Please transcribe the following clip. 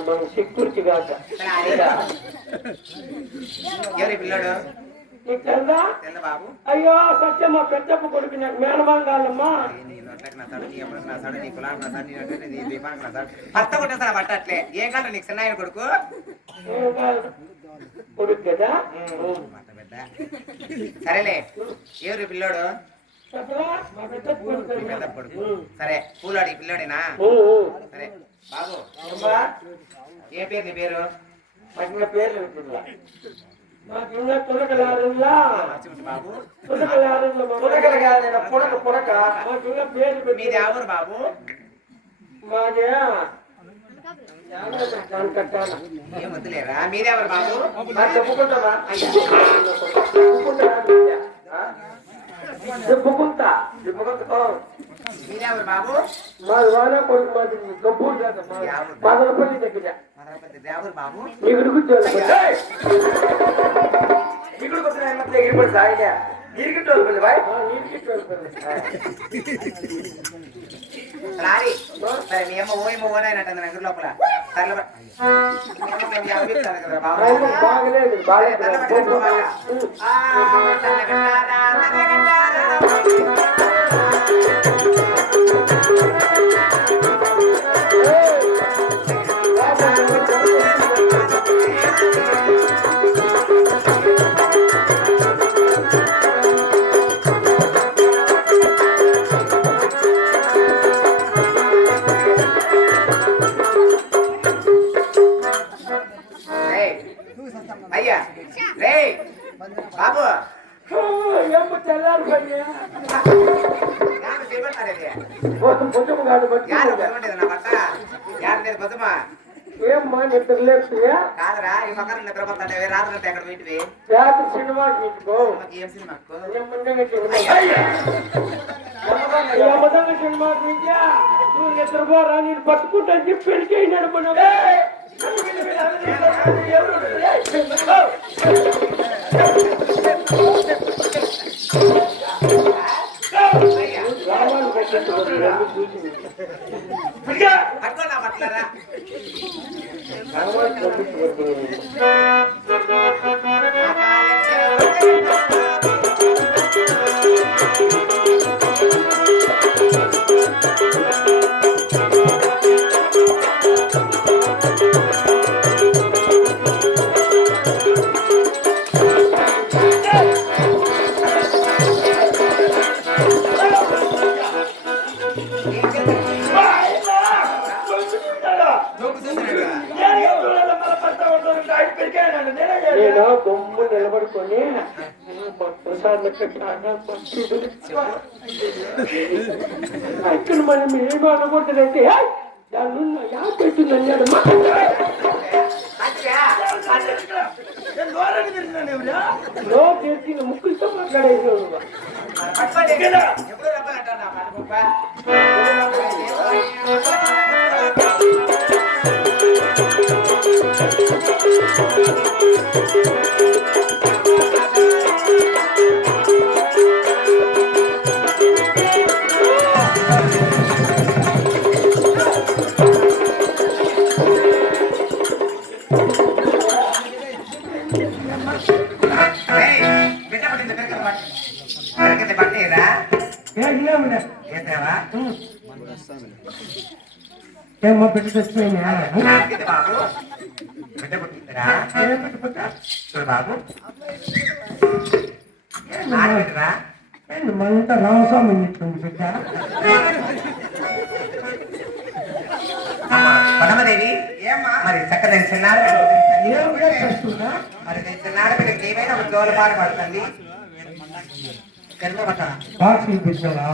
మన సెక్యూరిటీ కాక అయ్యో సత్యమ్మ పెద్దప్ప కొడుకు నాకు భర్త కొట్టేస్తాడు బట్ట అట్లే? ఏం కాదు నీకు చిన్న కొడుకు. కదా. సరేలే ఎవరి పిల్లోడు? సరే పూలాడు పిల్లోడేనా. సరే బాబు ఏ పేరు నీ పేరు? నాకు ఇంకా పేర్లు వింటుందా మాకు ఇంకా తొలకలారులా మంచిగా ఉంది బాబు. తొలకలారుల పుడకలు కాదు పుడక పుడక. మాకు ఇంకా పేర్లు మీది ఎవరు బాబు? మాదే. దాని కట్టాల ఏం వద్దులేరా మీరెవరు బాబు చెప్పుకుంటావా? చెప్పుకుంటా బాబు మాది వాన కొడుకు మాది గబ్బూరు దగ్గర. మదనపల్లి సాగినా పిల్ల రారి సరే మీ అమ్మ ఓ ఏమో ఓనైనట్టుంది నగర లోపల. సర్లే బాగలేదు బాగా. అయ్యా. రే బాబు. నా లేదు బతుమా ఏమ్మా నిద్ర లేపుయా కాదురా ఈ పక్కన నిద్రపోతాంటే రాత్రి ఎక్కడ వీటివి రాత్రి నీకు. ఏం సినిమా నీకా? నువ్వు నిద్రపోరా నేను పట్టుకుంటా చెప్పి పెళ్ళి చేయినాడు మనం అయ్యా రావాలి పెట్టేసుకోండి రెండు చూసి పట్టుకో నా బట్టలరా నేను బొమ్మ నిలబడుకొని ఇక్కడ మనం ఏమో అనుకుంటుందంటే దాని యా పెట్టింది అన్నాడు. నో ముక్కులతో ఎప్పుడు పెరగదు బట్ట ఏదా చేసావా? ఏమో పెట్టి తెచ్చిపోయినా బాబు. బిడ్డ పుట్టిందిరా. చూడు బాబు. ఆడబిడ్డరా మనంతా రామస్వామి బిడ్డ. పడమదేవి ఏమ్మా? మరి చక్కదని చిన్నాడు మరి నేను చిన్నాడు బిడ్డకి ఏమైనా ఒక జోల పాటు పడుతుంది? கர்மவட்டா பாசிங் பிச்சலா